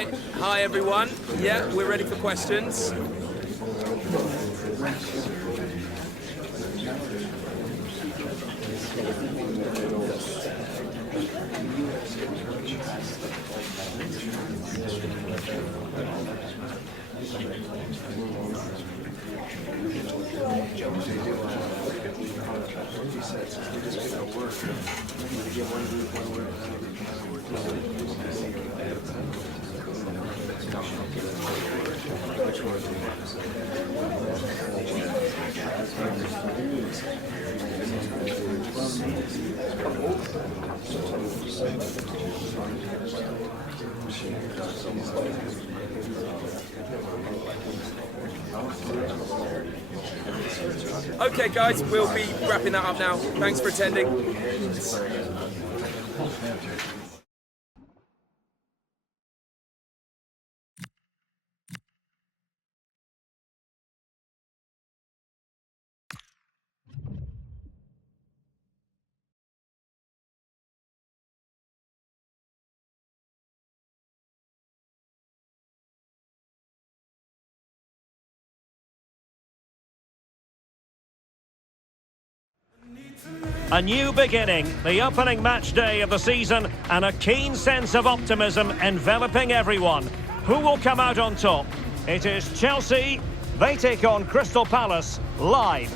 Right, hi everyone. Yeah, we're ready for questions. Okay guys, we'll be wrapping that up now. Thanks for attending. A new beginning, the opening match day of the season, and a keen sense of optimism enveloping everyone. Who will come out on top? It is Chelsea. They take on Crystal Palace live.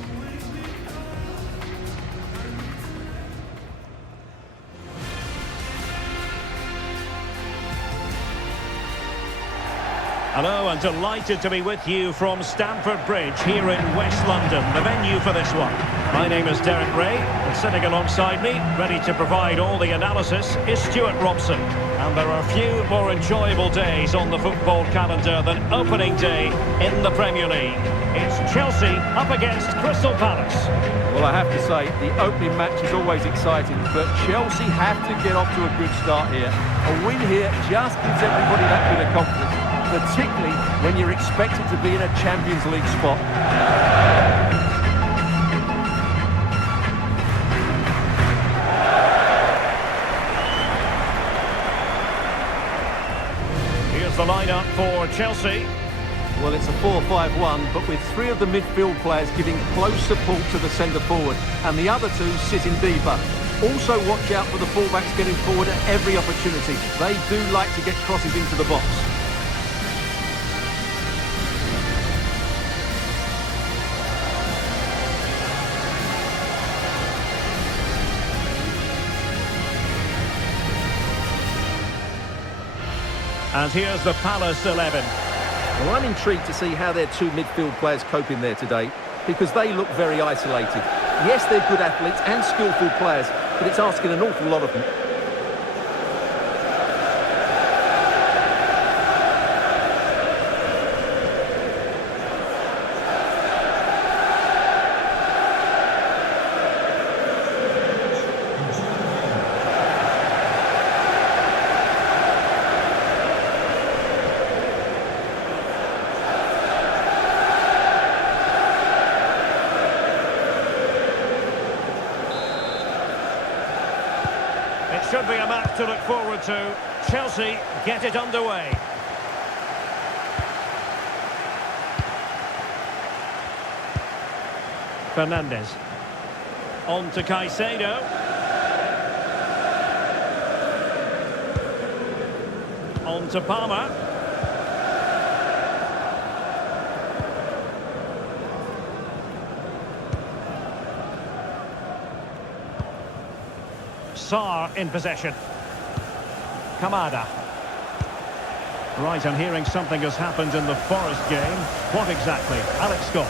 Hello and delighted to be with you from Stamford Bridge here in West London, the venue for this one. My name is Derek Ray, and sitting alongside me, ready to provide all the analysis, is Stuart Robson. And there are few more enjoyable days on the football calendar than opening day in the Premier League. It's Chelsea up against Crystal Palace. Well, I have to say, the opening match is always exciting, but Chelsea have to get off to a good start here. A win here just gives everybody that bit of confidence, particularly when you're expected to be in a Champions League spot. Here's the lineup for Chelsea. Well, it's a 4-5-1, but with three of the midfield players giving close support to the centre forward, and the other two sitting deeper. Also watch out for the fullbacks getting forward at every opportunity. They do like to get crosses into the box. And here's the Palace 11. Well, I'm intrigued to see how their two midfield players cope in there today, because they look very isolated. Yes, they're good athletes and skillful players, but it's asking an awful lot of them. It should be a match to look forward to. Chelsea get it underway. Fernandes. On to Caicedo. On to Palmer. Sarr in possession. Kamada. Right, I'm hearing something has happened in the Forest game. What exactly? Alex Scott.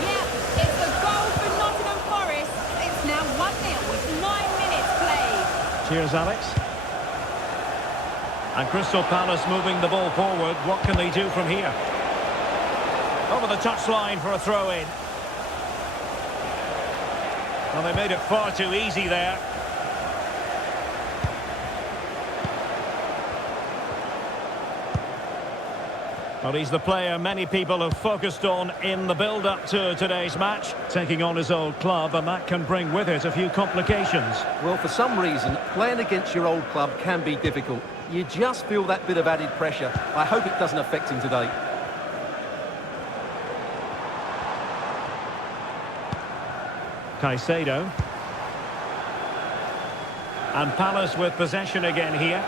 Yeah, it's a goal for Nottingham Forest. It's now 1-0 with 9 minutes played. Cheers, Alex. And Crystal Palace moving the ball forward. What can they do from here? Over the touchline for a throw-in. Well, they made it far too easy there. Well, he's the player many people have focused on in the build-up to today's match, taking on his old club, and that can bring with it a few complications. Well, for some reason, playing against your old club can be difficult. You just feel that bit of added pressure. I hope it doesn't affect him today. Caicedo. And Palace with possession again here.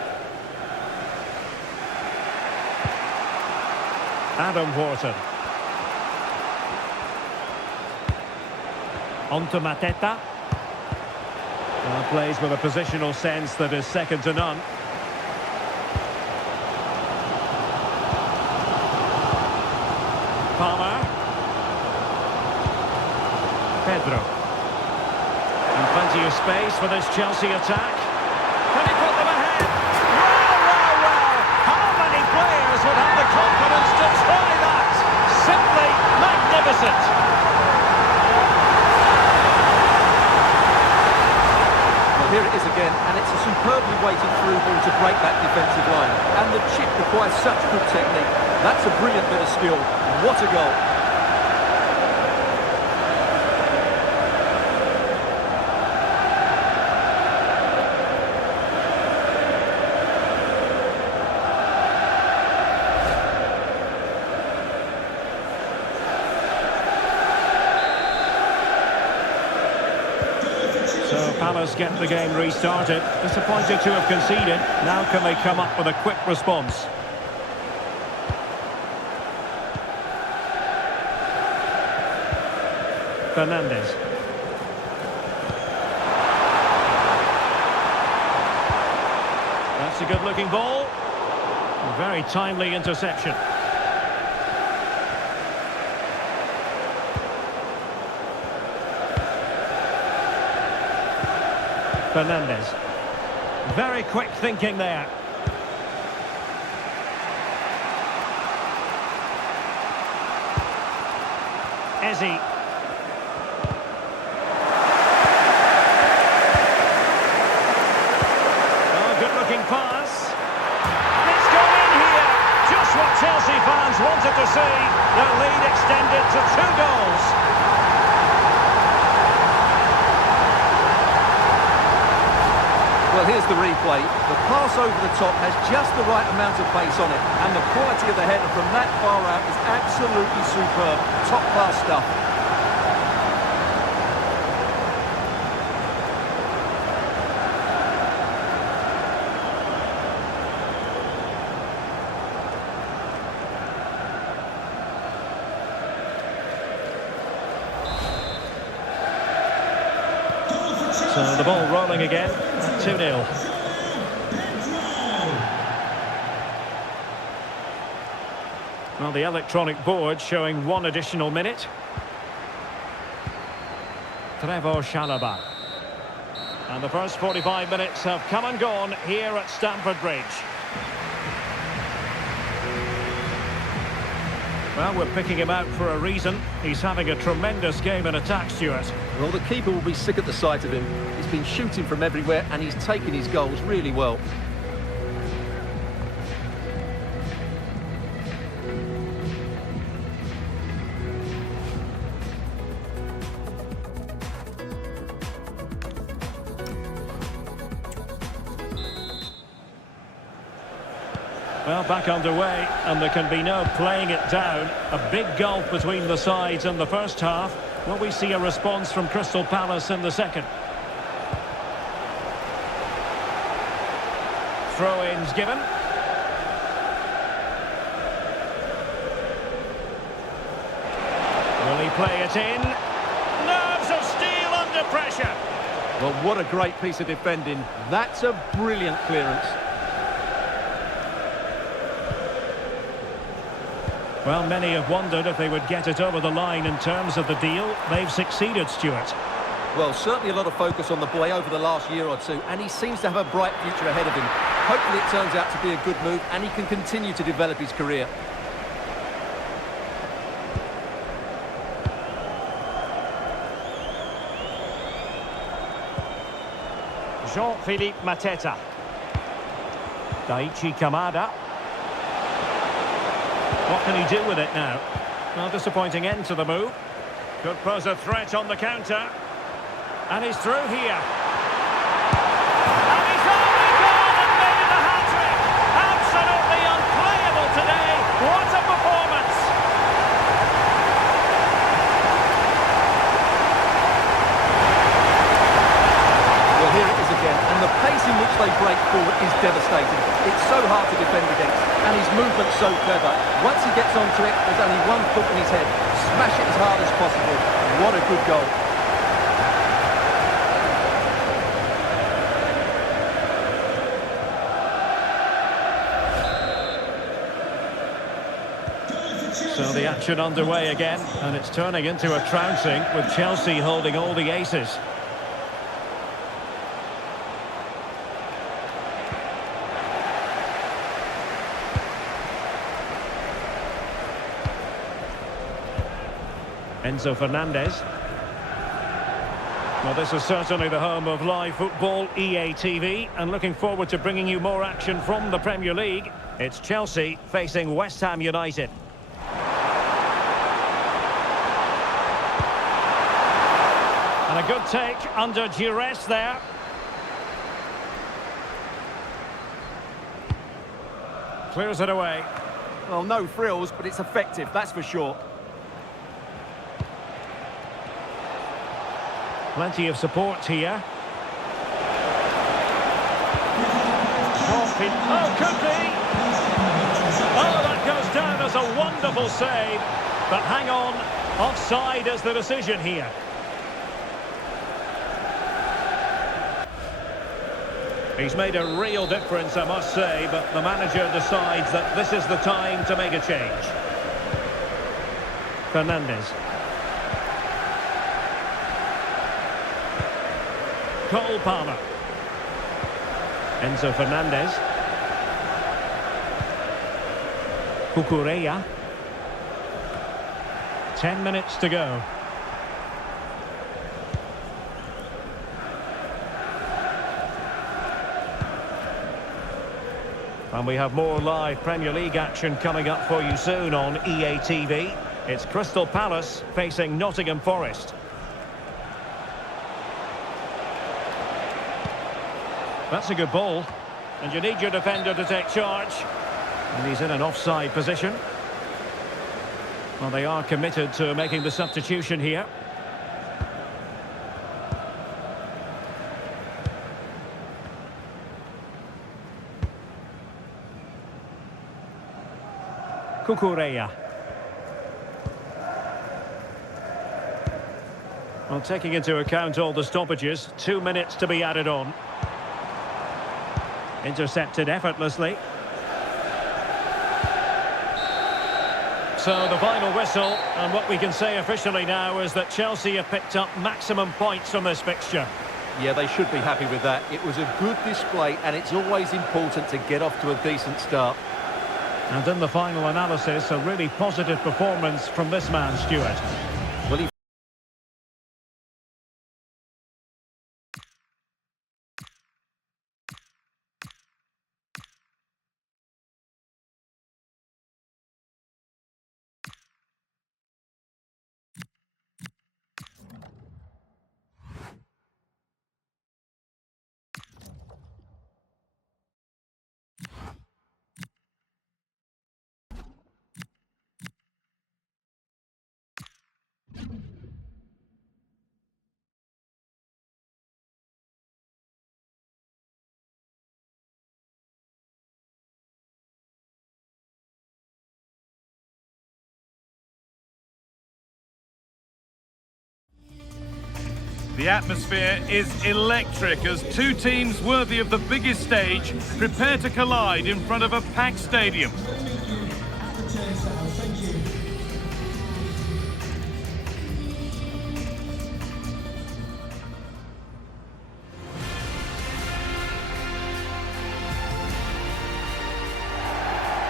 Adam Wharton. On to Mateta. Plays with a positional sense that is second to none. Palmer. Pedro. And plenty of space for this Chelsea attack. Can he put them ahead? Well! How many players would have the confidence to try that? Simply magnificent. Here it is again, and it's a superbly weighted through ball to break that defensive line. And the chip requires such good technique. That's a brilliant bit of skill. What a goal. Palace get the game restarted. Disappointed to have conceded. Now can they come up with a quick response? Fernandes. That's a good-looking ball. A very timely interception. Fernandes. Very quick thinking there. Eze. Oh, good-looking pass. And it's gone in here. Just what Chelsea fans wanted to see. Their lead extended to 2 goals. Well, here's the replay. The pass over the top has just the right amount of pace on it, and the quality of the header from that far out is absolutely superb. Top-class stuff. So the ball rolling again, 2-0. Well, the electronic board showing 1 additional minute. Trevor Chalobah. And the first 45 minutes have come and gone here at Stamford Bridge. Well, we're picking him out for a reason. He's having a tremendous game in attack, Stuart. Well, the keeper will be sick at the sight of him. He's been shooting from everywhere and he's taken his goals really well. Well, back underway, and there can be no playing it down. A big gulf between the sides in the first half. Will we see a response from Crystal Palace in the second? Throw-ins given. Will he play it in? Nerves of steel under pressure. Well, what a great piece of defending. That's a brilliant clearance. Well, many have wondered if they would get it over the line in terms of the deal. They've succeeded, Stuart. Well, certainly a lot of focus on the boy over the last year or two, and he seems to have a bright future ahead of him. Hopefully it turns out to be a good move, and he can continue to develop his career. Jean-Philippe Mateta. Daichi Kamada. What can he do with it now? Well, disappointing end to the move. Could pose a threat on the counter. And he's through here. And he's only gone and made it a hat-trick. forward is devastating. It's so hard to defend against, and his movement's so clever. Once he gets onto it, there's only one thought in his head: smash it as hard as possible. What a good goal. So the action underway again, and it's turning into a trouncing with Chelsea holding all the aces. Enzo Fernandez. Well, this is certainly the home of live football, EA TV, and looking forward to bringing you more action from the Premier League. It's Chelsea facing West Ham United. And a good take under duress there. Clears it away. Well, no frills, but it's effective, that's for sure. Plenty of support here. Oh, could be! Oh, that goes down as a wonderful save. But hang on, offside is the decision here. He's made a real difference, I must say, but the manager decides that this is the time to make a change. Fernandez. Cole Palmer. Enzo Fernandez. Cucurella. 10 minutes to go. And we have more live Premier League action coming up for you soon on EA TV. It's Crystal Palace facing Nottingham Forest. That's a good ball, and you need your defender to take charge. And he's in an offside position. Well, they are committed to making the substitution here. Cucurella. Well, taking into account all the stoppages, 2 minutes to be added on. Intercepted effortlessly. So the final whistle, and what we can say officially now is that Chelsea have picked up maximum points from this fixture. Yeah, they should be happy with that. It was a good display, and it's always important to get off to a decent start. And in the final analysis, a really positive performance from this man, Stuart. Well, he The atmosphere is electric as two teams worthy of the biggest stage prepare to collide in front of a packed stadium.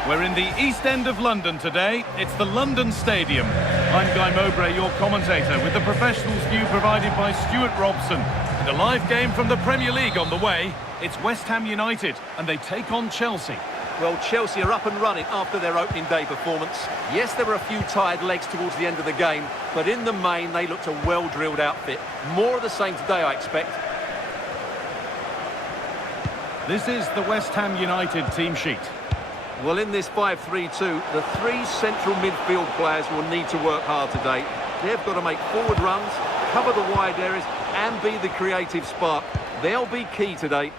We're in the East End of London today. It's the London Stadium. I'm Guy Mowbray, your commentator, with the professionals view provided by Stuart Robson. And a live game from the Premier League on the way. It's West Ham United, and they take on Chelsea. Well, Chelsea are up and running after their opening day performance. Yes, there were a few tired legs towards the end of the game, but in the main, they looked a well-drilled outfit. More of the same today, I expect. This is the West Ham United team sheet. Well, in this 5-3-2, the three central midfield players will need to work hard today. They've got to make forward runs, cover the wide areas, and be the creative spark. They'll be key today.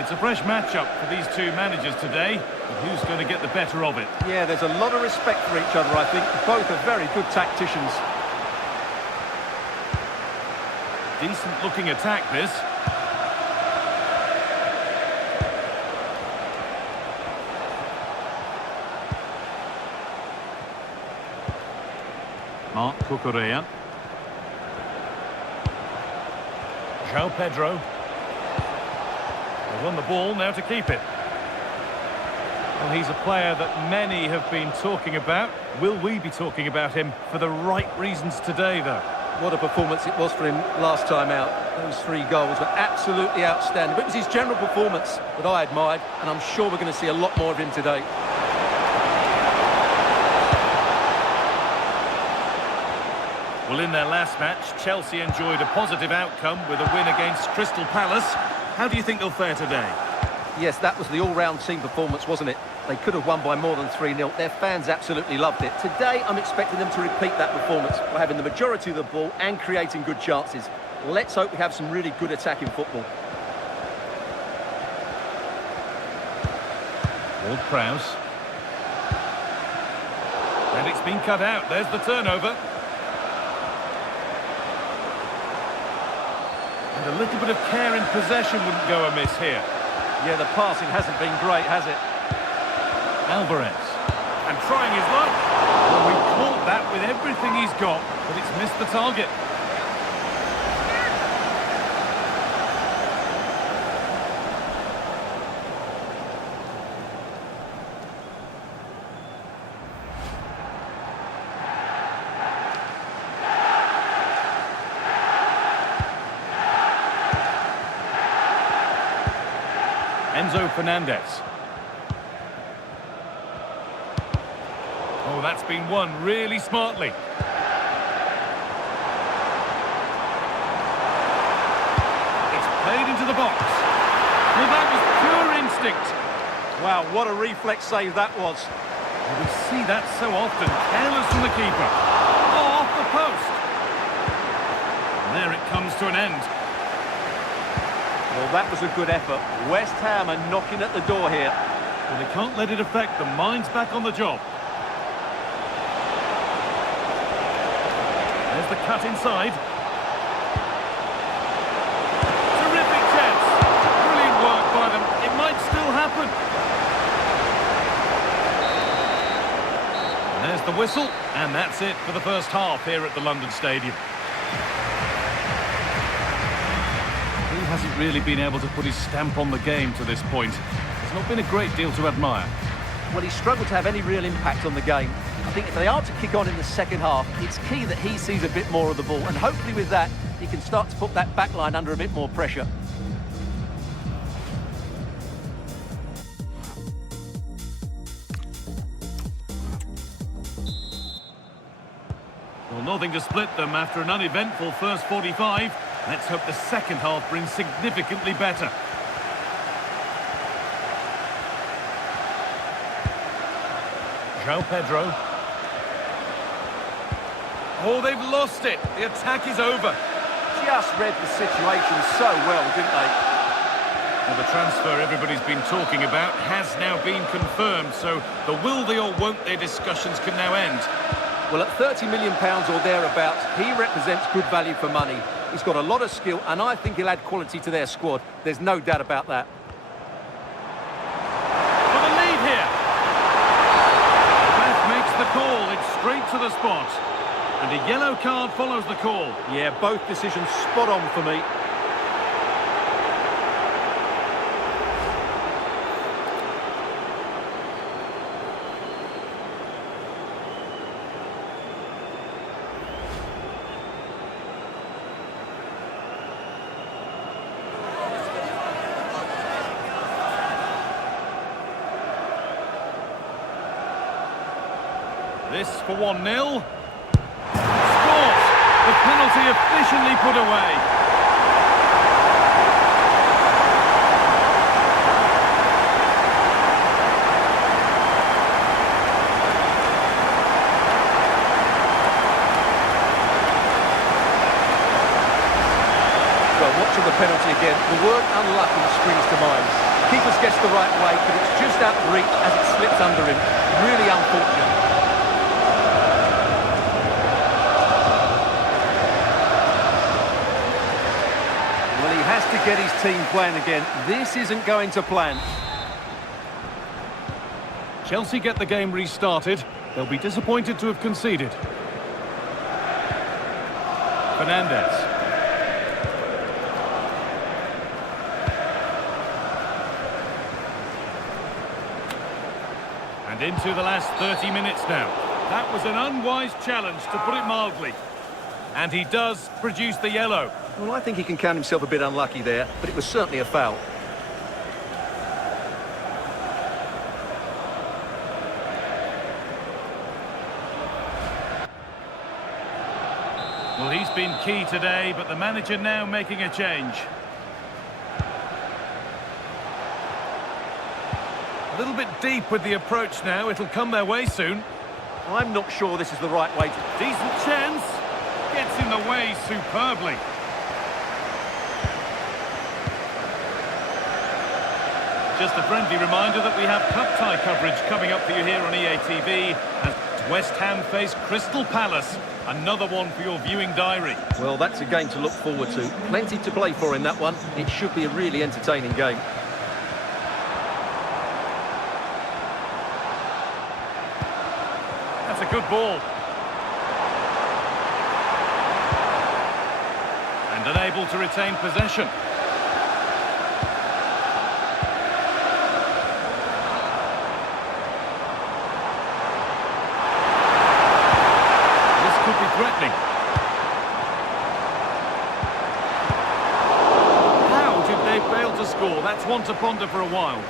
It's a fresh matchup for these two managers today. But who's going to get the better of it? Yeah, there's a lot of respect for each other, I think. Both are very good tacticians. Decent-looking attack, this. Marc Cucurella. João Pedro. They won the ball, now to keep it. Well, he's a player that many have been talking about. Will we be talking about him for the right reasons today, though? What a performance it was for him last time out. Those 3 goals were absolutely outstanding. But it was his general performance that I admired, and I'm sure we're going to see a lot more of him today. Well, in their last match, Chelsea enjoyed a positive outcome with a win against Crystal Palace. How do you think they'll fare today? Yes, that was the all-round team performance, wasn't it? They could have won by more than 3-0. Their fans absolutely loved it. Today, I'm expecting them to repeat that performance by having the majority of the ball and creating good chances. Let's hope we have some really good attacking football. Ward-Prowse. And it's been cut out. There's the turnover. And a little bit of care in possession wouldn't go amiss here. Yeah, the passing hasn't been great, has it? Alvarez. And trying his luck. Well, we caught that with everything he's got, but it's missed the target. Enzo Fernandez. Oh, that's been won really smartly. It's played into the box. Well, that was pure instinct. Wow, what a reflex save that was. Well, we see that so often. Careless from the keeper. Oh, off the post. And there it comes to an end. Well, that was a good effort. West Ham are knocking at the door here. And they can't let it affect them. Mind's back on the job. There's the cut inside. Terrific chance. Brilliant work by them. It might still happen. And there's the whistle. And that's it for the first half here at the London Stadium. He hasn't really been able to put his stamp on the game to this point. There's not been a great deal to admire. Well, he struggled to have any real impact on the game. I think if they are to kick on in the second half, it's key that he sees a bit more of the ball. And hopefully with that, he can start to put that back line under a bit more pressure. Well, nothing to split them after an uneventful first 45. Let's hope the second half brings significantly better. João Pedro. Oh, they've lost it. The attack is over. Just read the situation so well, didn't they? Well, the transfer everybody's been talking about has now been confirmed, so the will they or won't they discussions can now end. Well, at £30 million or thereabouts, he represents good value for money. He's got a lot of skill, and I think he'll add quality to their squad. There's no doubt about that. For the lead here. Beth makes the call. It's straight to the spot. And a yellow card follows the call. Yeah, both decisions spot on for me. This for 1-0. Scores! The penalty efficiently put away. Well, watching the penalty again, the word unlucky springs to mind. keeper's guessed the right way, but it's just out of reach as it slips under him. Really unfortunate. Well, he has to get his team playing again. This isn't going to plan. Chelsea get the game restarted. They'll be disappointed to have conceded. Fernandes. And into the last 30 minutes now. That was an unwise challenge, to put it mildly. And he does produce the yellow. Well, I think he can count himself a bit unlucky there, but it was certainly a foul. Well, he's been key today, but the manager now making a change. A little bit deep with the approach now. It'll come their way soon. I'm not sure this is the right way to... Decent chance. Gets in the way superbly. Just a friendly reminder that we have cup tie coverage coming up for you here on EA TV as West Ham face Crystal Palace. Another one for your viewing diary. Well, that's a game to look forward to. Plenty to play for in that one. It should be a really entertaining game. That's a good ball. And unable to retain possession. This could be threatening. How did they fail to score? That's one to ponder for a while.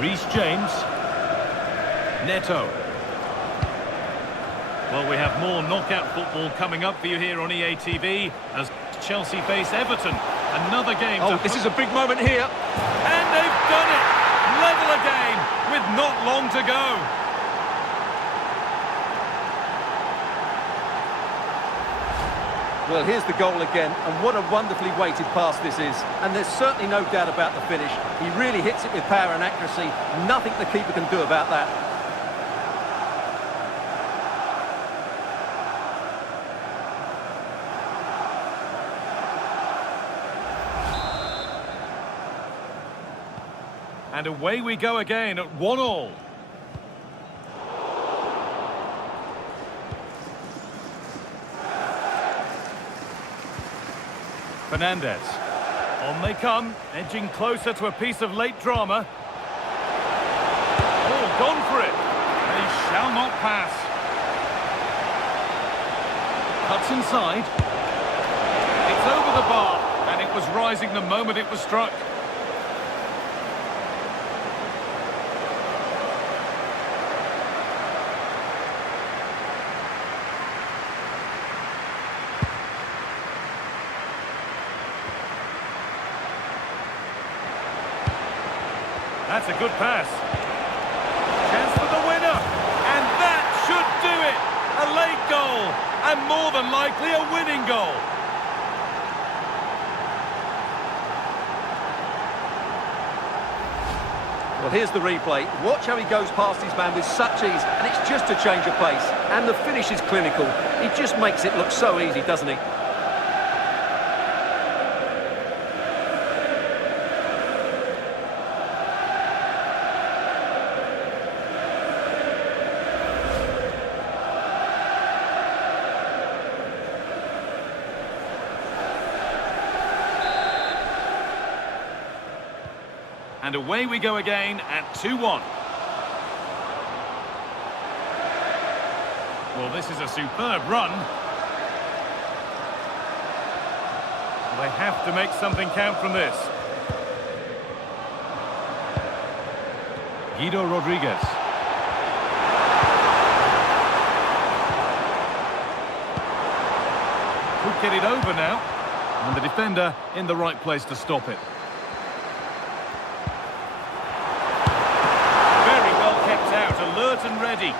Reece James. Neto. Well, we have more knockout football coming up for you here on EA TV as Chelsea face Everton. Another game. Oh, this is a big moment here. And they've done it! Level again with not long to go. Well, here's the goal again, and what a wonderfully weighted pass this is. And there's certainly no doubt about the finish. He really hits it with power and accuracy. Nothing the keeper can do about that. And away we go again at 1-1. Fernandes. On they come, edging closer to a piece of late drama. Oh, gone for it. They shall not pass. Cuts inside. It's over the bar, and it was rising the moment it was struck. That's a good pass. Chance for the winner. And that should do it. A late goal. And more than likely a winning goal. Well, here's the replay. Watch how he goes past his man with such ease, and it's just a change of pace. And the finish is clinical. He just makes it look so easy, doesn't he? And away we go again at 2-1. Well, this is a superb run. They have to make something count from this. Guido Rodriguez. Could get it over now. And the defender in the right place to stop it. Alert and ready.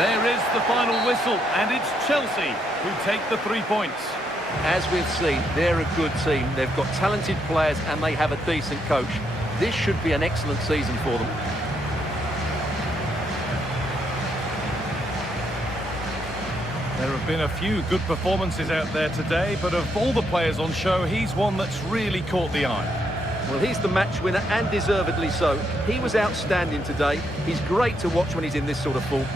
There is the final whistle, and it's Chelsea who take the 3 points. As we've seen, they're a good team. They've got talented players and they have a decent coach. This should be an excellent season for them. There have been a few good performances out there today, but of all the players on show, he's one that's really caught the eye. Well, he's the match winner and deservedly so. He was outstanding today. He's great to watch when he's in this sort of form.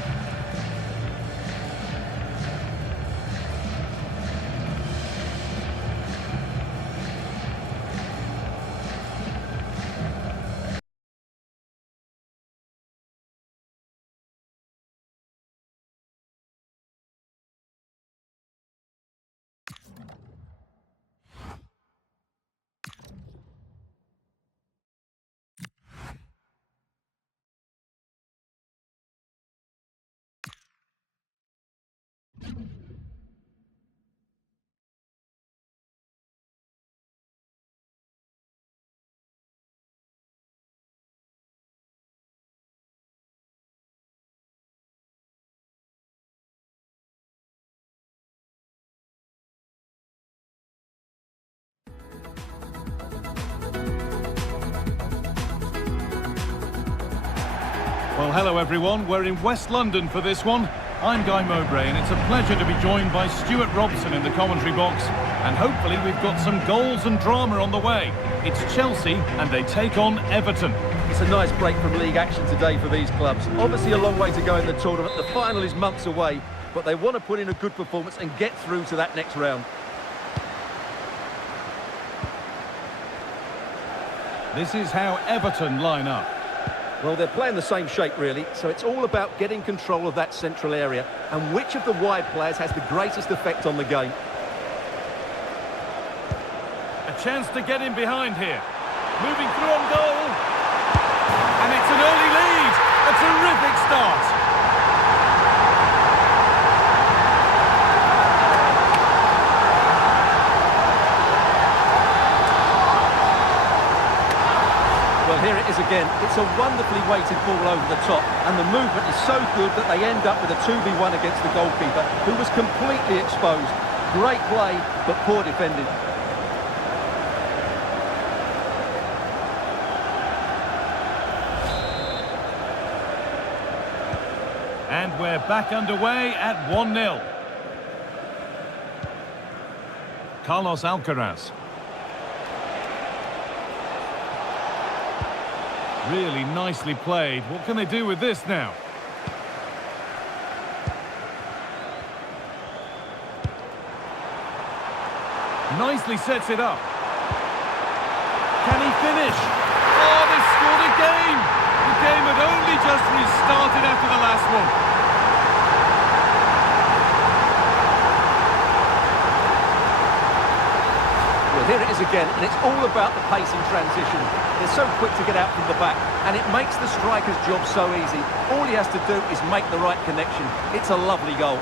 Well, hello everyone. We're in West London for this one. I'm Guy Mowbray, and it's a pleasure to be joined by Stuart Robson in the commentary box. And hopefully we've got some goals and drama on the way. It's Chelsea, and they take on Everton. It's a nice break from league action today for these clubs. Obviously a long way to go in the tournament. The final is months away, but they want to put in a good performance and get through to that next round. This is how Everton line up. Well, they're playing the same shape, really, so it's all about getting control of that central area and which of the wide players has the greatest effect on the game. A chance to get in behind here. Moving through on goal. And it's an early lead. A terrific start. Well, here it is again. It's a wonderfully weighted ball over the top, and the movement is so good that they end up with a 2v1 against the goalkeeper, who was completely exposed. Great play, but poor defending. And we're back underway at 1-0. Carlos Alcaraz. Really nicely played. What can they do with this now? Nicely sets it up. Can he finish? Oh, they scored again! The game had only just restarted after the last one. Well, here it is again, and it's all about the pace in transition. They're so quick to get out from the back, and it makes the striker's job so easy. All he has to do is make the right connection. It's a lovely goal.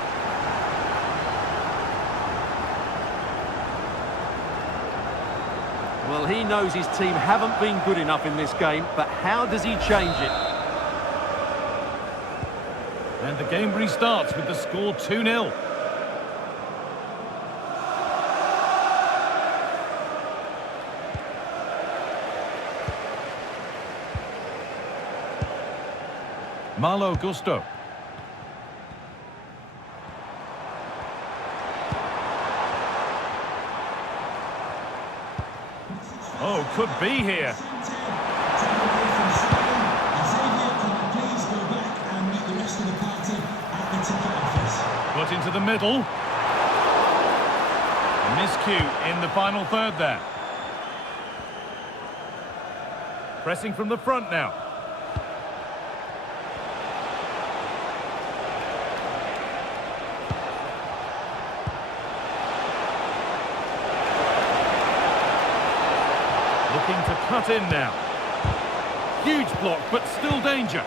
Well, he knows his team haven't been good enough in this game, but how does he change it? And the game restarts with the score 2-0. Malo Gusto. Oh, could be here. Put into the middle. A miscue in the final third there. Pressing from the front now. Looking to cut in now. Huge block, but still danger.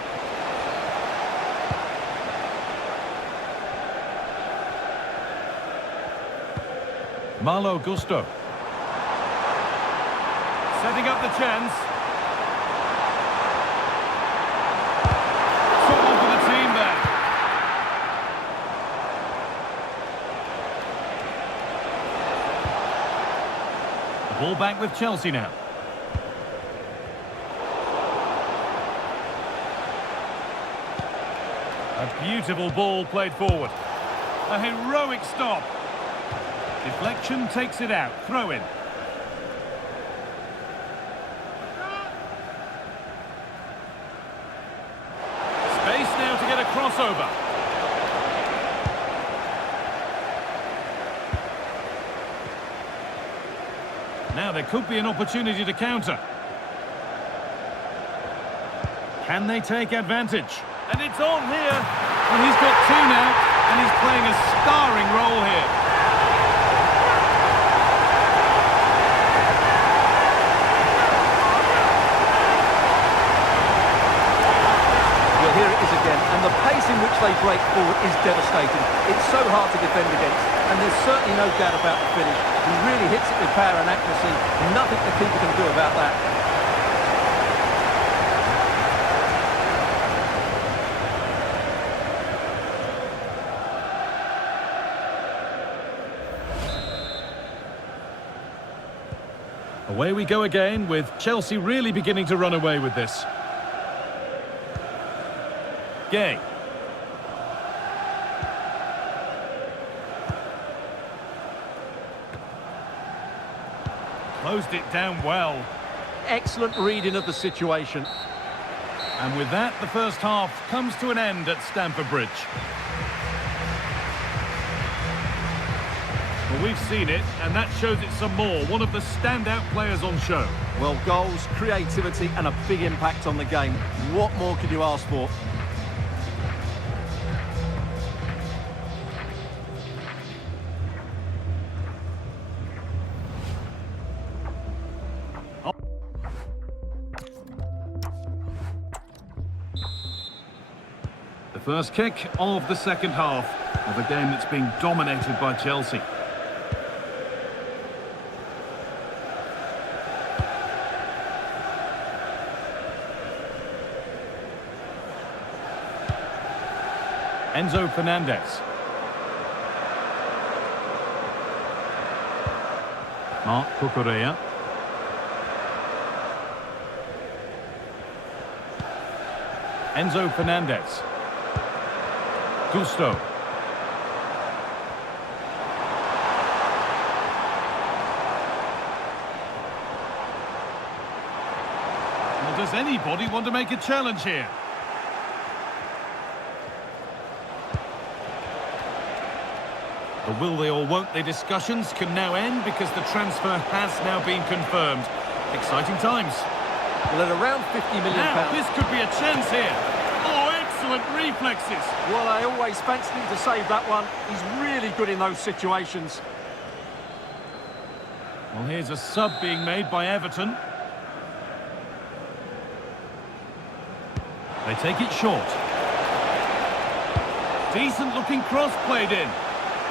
Malo Gusto. Setting up the chance. Trouble for the team there. 1-0 back with Chelsea now. A beautiful ball played forward. A heroic stop. Deflection takes it out. Throw in. Space now to get a crossover. Now there could be an opportunity to counter. Can they take advantage? And it's on here. And he's got two now. And he's playing a starring role here. Well, here it is again. And the pace in which they break forward is devastating. It's so hard to defend against. And there's certainly no doubt about the finish. He really hits it with power and accuracy. Nothing the keeper can do about that. Away we go again, with Chelsea really beginning to run away with this. Gay. Closed it down well. Excellent reading of the situation. And with that, the first half comes to an end at Stamford Bridge. Well, we've seen it, and that shows it some more. One of the standout players on show. Well, goals, creativity and a big impact on the game. What more could you ask for? The first kick of the second half of a game that's being dominated by Chelsea. Enzo Fernandez. Marc Cucurella. Enzo Fernandez. Gusto. Well, does anybody want to make a challenge here? The will they or won't they discussions can now end because the transfer has now been confirmed. Exciting times. Well, at around £50 million. Now, this could be a chance here. Oh, excellent reflexes. Well, I always fancied him to save that one. He's really good in those situations. Well, here's a sub being made by Everton. They take it short. Decent looking cross played in.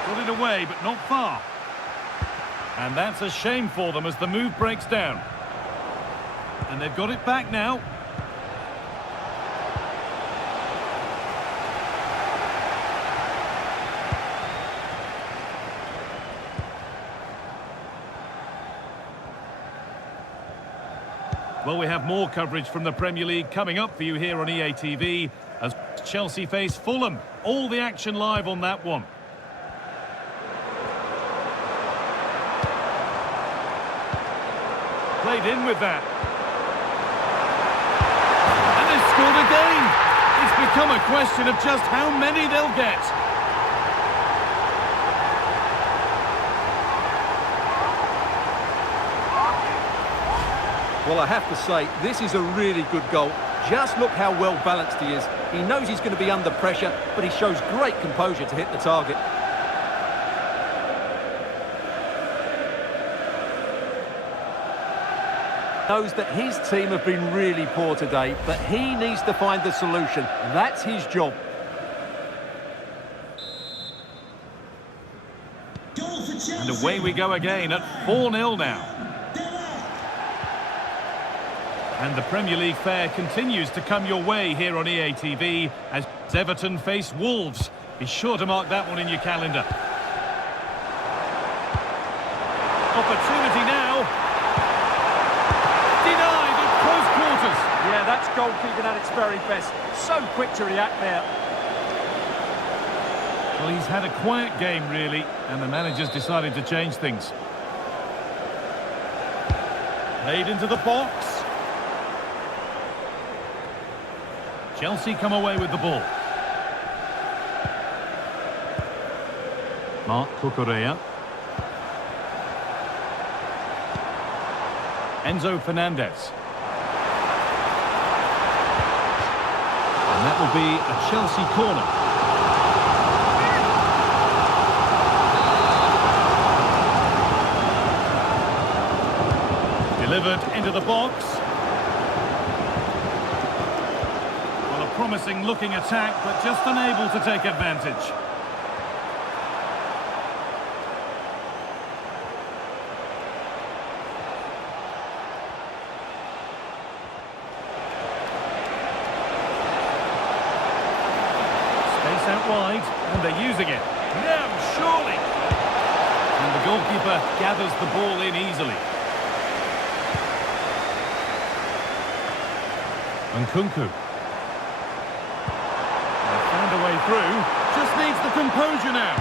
Got it away, but not far. And that's a shame for them as the move breaks down. And they've got it back now. Well, we have more coverage from the Premier League coming up for you here on EA TV as Chelsea face Fulham. All the action live on that one. Played in with that. And they've scored again. It's become a question of just how many they'll get. Well, I have to say, this is a really good goal. Just look how well balanced he is. He knows he's going to be under pressure, but he shows great composure to hit the target. Knows that his team have been really poor today, but he needs to find the solution. That's his job. And away we go again at 4-0 now. And the Premier League fare continues to come your way here on EA TV as Everton face Wolves. Be sure to mark that one in your calendar. Opportunity now. goalkeeping at its very best. So quick to react there. Well, he's had a quiet game, really, and the manager's decided to change things. Played into the box. Chelsea come away with the ball. Marc Cucurella. Enzo Fernandez. And that will be a Chelsea corner. Delivered into the box. Well, a promising looking attack, but just unable to take advantage. Space out wide, and they're using it. Now, surely! And the goalkeeper gathers the ball in easily. And Nkunku. They've found a way through. Just needs the composure now.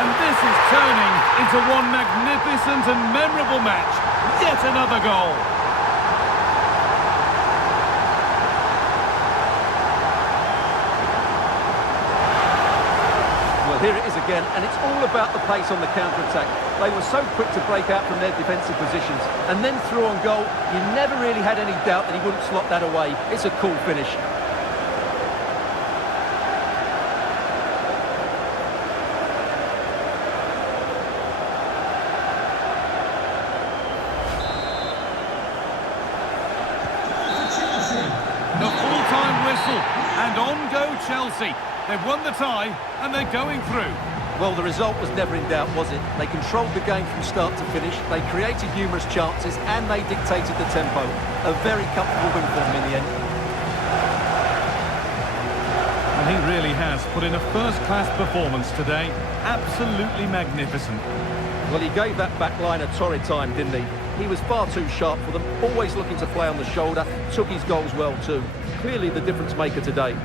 And this is turning into one magnificent and memorable match. Yet another goal. Well, here it is again, and it's all about the pace on the counter-attack. They were so quick to break out from their defensive positions, and then through on goal, you never really had any doubt that he wouldn't slot that away. It's a cool finish. The full-time whistle, and on go Chelsea. They've won the tie, and they're going through. Well, the result was never in doubt, was it? They controlled the game from start to finish, they created numerous chances, and they dictated the tempo. A very comfortable win for them in the end. And he really has put in a first-class performance today. Absolutely magnificent. Well, he gave that back line a torrid time, didn't he? He was far too sharp for them, always looking to play on the shoulder, took his goals well too. Clearly the difference maker today.